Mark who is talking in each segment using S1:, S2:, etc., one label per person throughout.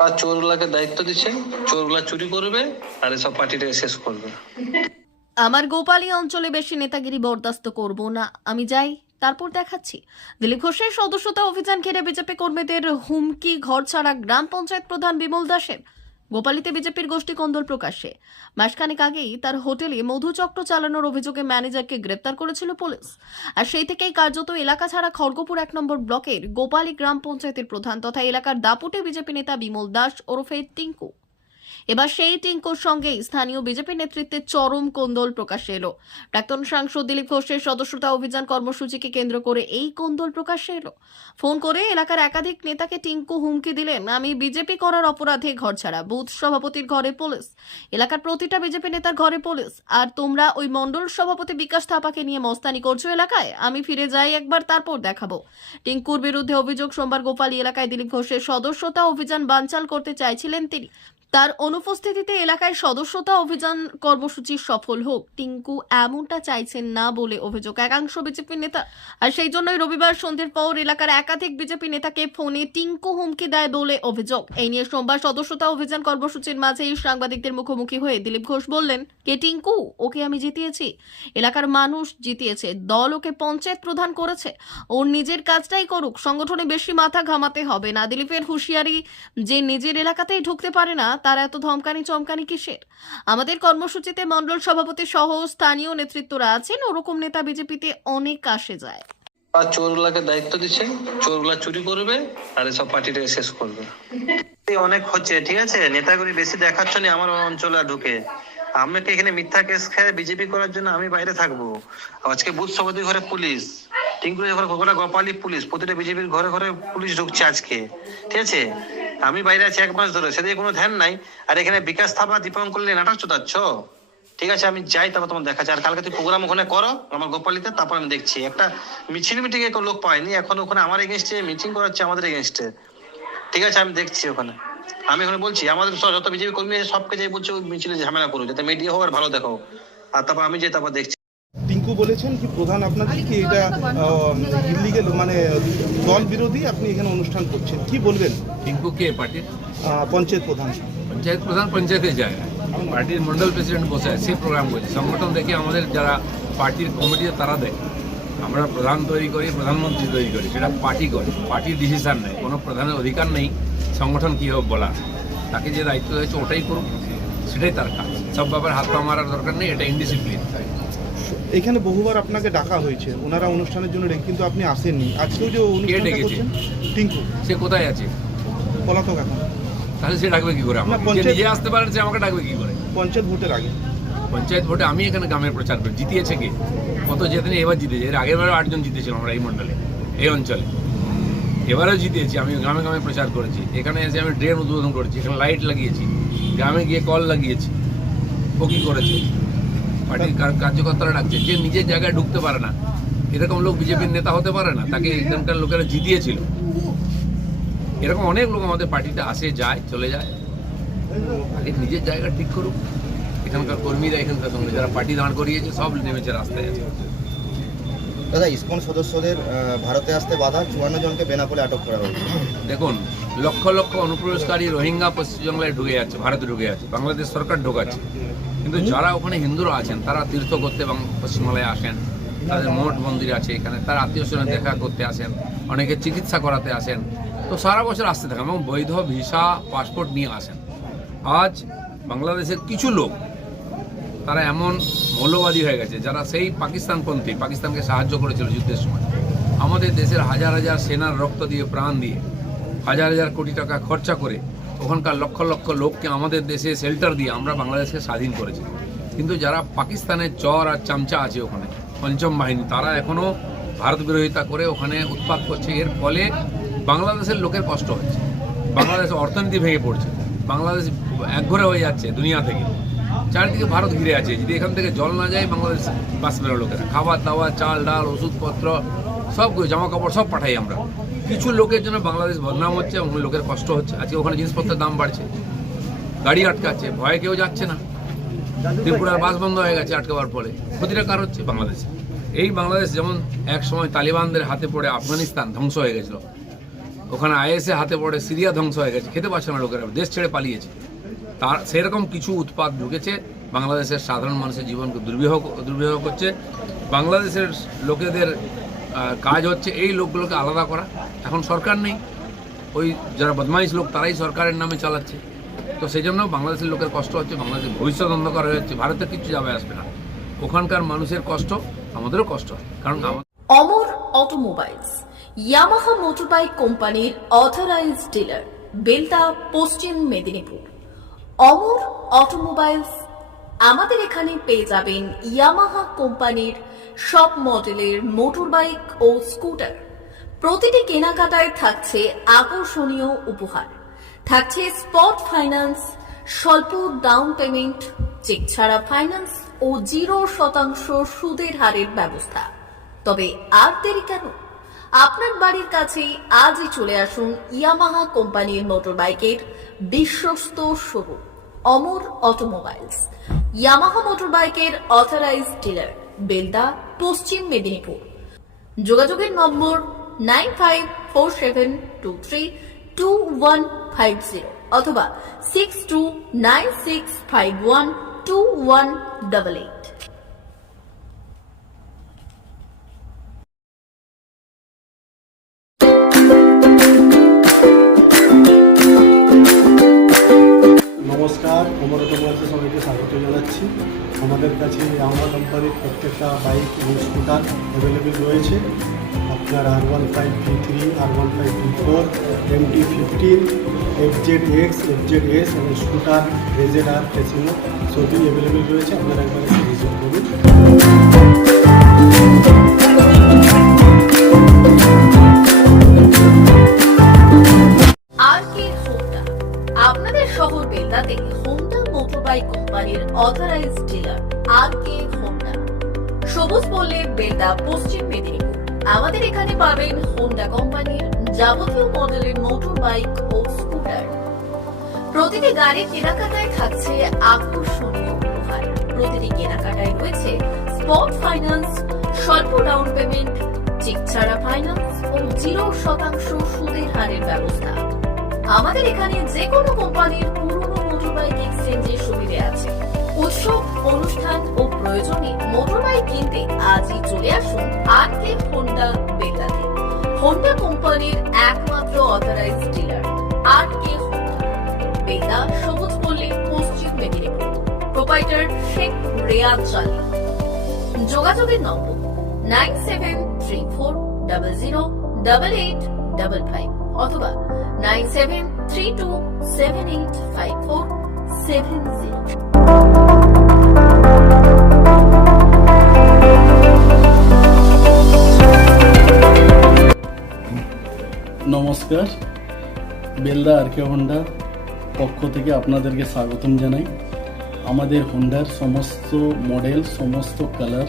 S1: আর চোরগুলাকে দায়িত্ব দিচ্ছে, চোরগুলা চুরি করবে আর এসব পার্টিটা শেষ করবে।
S2: আমার গোপালী অঞ্চলে বেশি নেতাগিরি বরদাস্ত করব না। আমি যাই, তারপর দেখাচ্ছি। দিলীপ ঘোষের সদস্যতা অভিযান ঘিরে বিজেপি কর্মীদের হুমকি ঘর ছাড়া গ্রাম পঞ্চায়েত প্রধান বিমল দাসের গোপালীতে বিজেপির গোষ্ঠী কন্দল প্রকাশ্যে। মাসখানেক আগেই তার হোটেলে মধুচক্র চালানোর অভিযোগে ম্যানেজারকে গ্রেপ্তার করেছিল পুলিশ। আর সেই থেকেই কার্যত এলাকা ছাড়া খড়গপুর এক নম্বর ব্লকের গোপালী গ্রাম পঞ্চায়েতের প্রধান তথা এলাকার দাপুটে বিজেপি নেতা বিমল দাস ওরফে টিঙ্কু। এবার সেই টিঙ্কুর সঙ্গে স্থানীয় বিজেপি নেতৃত্বে চরম কোন্দল প্রকাশ্যে এলো। প্রাক্তন সাংসদ দিলীপ ঘোষের সদস্যতা অভিযান কর্মসূচিকে কেন্দ্র করে এই কোন্দল প্রকাশ্যে এলো। ফোন করে এলাকার একাধিক নেতাকে টিঙ্কু হুমকি দিলেন, আমি বিজেপি করার অপরাধে ঘর ছাড়া, বুথ সভাপতির ঘরে পুলিশ, এলাকার প্রতিটা বিজেপি নেতার ঘরে পুলিশ, আর তোমরা ওই মণ্ডল সভাপতি বিকাশ থাপাকে নিয়ে মস্তানি করছ এলাকায়, আমি ফিরে যাই একবার তারপর দেখাবো। টিঙ্কুর বিরুদ্ধে অভিযোগ, সোমবার গোপালী এলাকায় দিলীপ ঘোষের সদস্যতা অভিযান বানচাল করতে চাইছিলেন তিনি। তার অনুপস্থিতিতে এলাকায় সদস্যতা অভিযান কর্মসূচি সফল হোক, টিঙ্কু এমনটা চাইছেন না বলে অভিযোগ। একাংশ বিজেপি নেতা, আর সেই জন্যই রবিবার সন্ধ্যের পর এলাকার একাধিক বিজেপি নেতাকে ফোনে টিঙ্কু হুমকি দেয় বলে অভিযোগ। এই নিয়ে সোমবার সদস্যতা অভিযান কর্মসূচির মাঝেই সাংবাদিকদের মুখোমুখি হয়ে দিলীপ ঘোষ বললেন, কে টিঙ্কু? ওকে আমি জিতিয়েছি। এলাকার মানুষ জিতিয়েছে, দল ওকে পঞ্চায়েত প্রধান করেছে। ওর নিজের কাজটাই করুক, সংগঠনে বেশি মাথা ঘামাতে হবে না। দিলীপের হুঁশিয়ারি, যে নিজের এলাকাতেই ঢুকতে পারে না তার এত ধমকানি চমকানি কিসের? আমাদের কর্মসূচিতে মণ্ডল সভাপতি সহ স্থানীয় নেতৃত্বরা আছেন ওরকম নেতা বিজেপিতে অনেক আসে যায়।
S1: চোরগুলাকে দায়িত্ব দিচ্ছে চোরগুলা চুরি করবে আর এসব পার্টিটাকে শেষ করবে। অনেক হচ্ছে ঠিক আছে? নেতাগুলি বেশি দেখাচ্ছ না আমার অঞ্চলে ঢুকে। আমাকে এখানে মিথ্যা কেস খেয়ে বিজেপি করার জন্য আমি বাইরে থাকব। আজকে বুথ সভাপতি ঘরে পুলিশ ঘরে গোপালা গোপালি পুলিশ প্রতিটা বিজেপির ঘরে ঘরে পুলিশ ঢুকছে আজকে। ঠিক আছে? আমি বাইরে আছি এক মাস ধরে, সেদিকে কোনো ধ্যান নাই। আর এখানে বিকাশ থাপা দীপঙ্কর নাটক চোদাচ্ছ? ঠিক আছে, আমি যাই, তারপর তোমার দেখাচ্ছি। আর কালকে তুই প্রোগ্রাম ওখানে করো, আমার গোপালিতে, তারপর আমি দেখছি। একটা মিছিল মিটিং এ লোক পাইনি এখন ওখানে আমার এগেনস্টে মিটিং করাচ্ছে, আমাদের এগেনস্টে ঠিক আছে, আমি দেখছি ওখানে। আমি ওখানে বলছি, আমাদের যত বিজেপি কর্মী আছে, সবকে যাই বলছে মিছিলে ঝামেলা করো যাতে মিডিয়া হোক আর ভালো দেখো আর তারপর আমি যে তারপর দেখছি।
S3: টিঙ্কু বলেছেন কি প্রধান আপনাদের কি এটা ইলিগেল মানে দল বিরোধী আপনি এখানে অনুষ্ঠান করছেন। কি বলবেন?
S4: টিঙ্কু কে পার্টির
S3: পঞ্চায়েত প্রধান।
S4: পঞ্চায়েত প্রধান পঞ্চায়েতে যায়। পার্টির মন্ডল প্রেসিডেন্ট বসে আছে, সে প্রোগ্রাম করছে। সংগঠন দেখে আমাদের যারা পার্টির কমিটি তারা দেয়। আমরা প্রধান তৈরি করি প্রধানমন্ত্রী তৈরি করি সেটা পার্টি করে। পার্টির ডিসিশন নেই কোনো প্রধানের অধিকার নেই সংগঠন কী হোক বলা তাকে যে দায়িত্ব হয়েছে ওটাই করুক। সেটাই তার কাজ। সব ব্যাপারে হাত পা মারার দরকার নেই এটা ইনডিসিপ্লিন
S3: এখানে বহুবার আপনাকে ডাকা হয়েছে। ওনারা অনুষ্ঠানের জন্য কিন্তু আপনি আসেননি। আজকেও যে অনুষ্ঠানটা? করছেন টিঙ্কু।
S4: সে কোথায় আছে?
S3: পলাতক এখন।
S4: তাহলে সে ডাকবে কি করে আমাকে? যে নিজে আসতে পারে সে আমাকে ডাকবে কি করে?
S3: পঞ্চায়েত ভোটের আগে।
S4: পঞ্চায়েত ভোটে আমি এখানে গ্রামের প্রচার করি। জিতিয়েছে কে? কত জেতেনি এবার জিতেছে। এর আগের বারে আটজন জিতেছিলাম আমরা এই মণ্ডলে এই অঞ্চলে। এবারেও জিতেছি আমি গ্রামে গ্রামে প্রচার করেছি। এখানে এসে আমি ড্রেন উদ্বোধন করেছি এখানে লাইট লাগিয়েছি গ্রামে গিয়ে কল লাগিয়েছি। ও কী করেছে? পার্টির কার- কার্যকর্তারা ডাকছে। যে নিজের জায়গায় ঢুকতে পারে না। এরকম লোক বিজেপির নেতা হতে পারে না তাকে এখানকার লোকেরা জিতিয়েছিল। এরকম অনেক লোক আমাদের পার্টিতে আসে যায় চলে যায়। আগে নিজের জায়গা ঠিক করুক। এখানকার কর্মীরা এখানকার সঙ্গে যারা পার্টি দাঁড় করিয়েছে সব নেমেছে রাস্তায় আছে।
S5: দাদা ইসকন সদস্যদের ভারতে আসতে বাধা চুয়ান্ন জনকে বেনাপোলে আটক করা হয়েছে।
S4: দেখুন লক্ষ লক্ষ অনুপ্রবেশকারী রোহিঙ্গা পশ্চিমবাংলায় ঢুকে যাচ্ছে ভারতে ঢুকে যাচ্ছে বাংলাদেশ সরকার ঢোকাচ্ছে। কিন্তু যারা ওখানে হিন্দুরা আছেন তারা তীর্থ করতে এবং পশ্চিমবাংলায় আসেন তাদের মঠ মন্দির আছে এখানে তারা আত্মীয় স্বজন দেখা করতে আসেন অনেকে চিকিৎসা করাতে আসেন। তো সারা বছর আসতে থাকেন এবং বৈধ ভিসা পাসপোর্ট নিয়ে আসেন। আজ বাংলাদেশের কিছু লোক তারা এমন মৌলবাদী হয়ে গেছে যারা সেই পাকিস্তানপন্থী পাকিস্তানকে সাহায্য করেছিল যুদ্ধের সময়। আমাদের দেশের হাজার হাজার সেনার রক্ত দিয়ে প্রাণ দিয়ে হাজার হাজার কোটি টাকা খরচা করে ওখানকার লক্ষ লক্ষ লোককে আমাদের দেশে শেল্টার দিয়ে আমরা বাংলাদেশকে স্বাধীন করেছি। কিন্তু যারা পাকিস্তানের চর আর চামচা আছে ওখানে, পঞ্চম বাহিনী, তারা এখনও ভারত বিরোধিতা করে ওখানে উৎপাত করছে। এর ফলে বাংলাদেশের লোকের কষ্ট হচ্ছে। বাংলাদেশের অর্থনীতি ভেঙে পড়ছে। বাংলাদেশ একঘরে হয়ে যাচ্ছে দুনিয়া থেকে। চারিদিকে ভারত ঘিরে আছে। যদি এখান থেকে জল না যায়, বাংলাদেশ বাঁচবে না লোকেরা। খাবার দাবার, চাল, ডাল, ওষুধপত্র সব জামা কাপড় সব পাঠাই আমরা। কিছু লোকের জন্য বাংলাদেশ বদনাম হচ্ছে এবং লোকের কষ্ট হচ্ছে। আজকে ওখানে জিনিসপত্রের দাম বাড়ছে। গাড়ি আটকাচ্ছে, ভয়ে কেউ যাচ্ছে না। ত্রিপুরার বাস বন্ধ হয়ে গেছে আটকাবার ফলে ক্ষতিটা কার হচ্ছে? বাংলাদেশে এই বাংলাদেশ যেমন এক সময় তালিবানদের হাতে পড়ে আফগানিস্তান ধ্বংস হয়ে গেছিল। ওখানে আইএসএ হাতে পড়ে সিরিয়া ধ্বংস হয়ে গেছে। খেতে পারছে না লোকেরা। দেশ ছেড়ে পালিয়েছে। তার সেরকম কিছু উৎপাদ ঢুকেছে। বাংলাদেশের সাধারণ মানুষের জীবনকে দুর্বিহ দুর্বিহ করছে। বাংলাদেশের লোকেদের কাজ হচ্ছে এই লোকগুলোকে আলাদা করা। এখন সরকার নেই। ওই যারা বদমাইশ লোক, তারাই সরকারের নামে চালাচ্ছে। তো সেই জন্য বাংলাদেশের লোকের কষ্ট হচ্ছে, বাংলাদেশের ভবিষ্যৎ অন্ধকার হয়ে যাচ্ছে। ভারতে কিছু যাবে, আসবে না। ওখানকার মানুষের কষ্ট, আমাদেরও কষ্ট। কারণ
S2: অমর অটোমোবাইলস, ইয়ামাহা মোটরবাইক কোম্পানির অথরাইজড ডিলার বেলদা পশ্চিম মেদিনীপুর। অমর অটোমোবাইলস, আমাদের এখানে পেয়ে যাবেন ইয়ামাহা কোম্পানির সব মডেলের মোটরবাইক ও স্কুটার। প্রতিটি কেনাকাটায় থাকছে আকর্ষণীয় উপহার। থাকছে স্পট ফাইন্যান্স, স্বল্প ডাউন পেমেন্ট, চেক ছাড়া ফাইন্যান্স ও জিরো শতাংশ সুদের হারের ব্যবস্থা। তবে আর দেরি কেন? আপনার বাড়ির কাছেই আজই চলে আসুন ইয়ামাহা কোম্পানির মোটরবাইকের বিশ্বস্ত শোরুম, অমর অটোমোবাইলস, ইয়ামাহা মোটরবাইকের অথরাইজড ডিলার। বেলদা পশ্চিম মেদিনীপুর। যোগাযোগের নম্বর nine five four seven two three two one five zero অথবা six two nine six five one two one double eight.
S6: আমাদের কাছে আমার কোম্পানির প্রত্যেকটা বাইক এবং স্কুটার অ্যাভেলেবেল রয়েছে। আপনার R one five V three R one five V four M T fifteen F Z X F Z S এবং scooter রেজেড আর Fascino সবই অ্যাভেলেবেল রয়েছে। আপনারা একবার করুন।
S2: বেলদা পশ্চিম মেদিনীপুর। আমাদের এখানে পাবেন হোন্ডা কোম্পানির যাবতীয় মডেলের মোটর বাইক ও স্কুটার প্রতিটি গাড়ির কেনাকাটায় থাকছে আকর্ষণীয় উপহার। প্রতিটি কেনাকাটায় রয়েছে স্পট ফাইন্যান্স স্বল্প ডাউন পেমেন্ট চেক ছাড়া ফাইন্যান্স ও জিরো শতাংশ সুদের হারের ব্যবস্থা। আমাদের এখানে যে কোনো কোম্পানির পুরনো মোটরবাইক এক্সচেঞ্জের সুবিধে আছে। উৎসব, অনুষ্ঠান ও প্রয়োজনে মোটরবাইক কিনতে আজই চলে আসুন আর কে হোন্ডা বেতাতে হোন্ডা কোম্পানির একমাত্র authorised dealer R K Honda Beta Sabuj Palli পশ্চিম মেদিনীপুর। প্রোপাইটার শেখ রেয়াদ চালি যোগাযোগের নম্বর nine seven three four double zero double eight double five অথবা nine seven three two seven eight five four seven zero.
S6: নমস্কার। বেলদা আর K Honda পক্ষ থেকে আপনাদেরকে স্বাগতম জানাই। আমাদের হোন্ডার সমস্ত মডেল, সমস্ত কালার,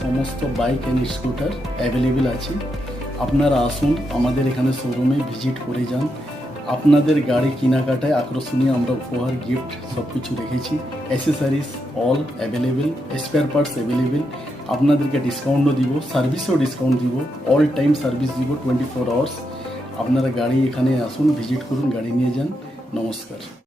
S6: সমস্ত বাইক অ্যান্ড স্কুটার অ্যাভেলেবেল আছে। আপনারা আসুন আমাদের এখানে শোরুমে ভিজিট করে যান। আপনাদের গাড়ি কেনাকাটায় আকর্ষণীয় আমরা উপহার গিফট সব কিছু রেখেছি। Accessories all available spare parts available আপনাদেরকে ডিসকাউন্টও দিব সার্ভিসও ডিসকাউন্ট দিব। অল টাইম সার্ভিস দিব টোয়েন্টি ফোর আওয়ার্স আপনারা গাড়ি এখানে আসুন ভিজিট করুন গাড়ি নিয়ে যান। নমস্কার।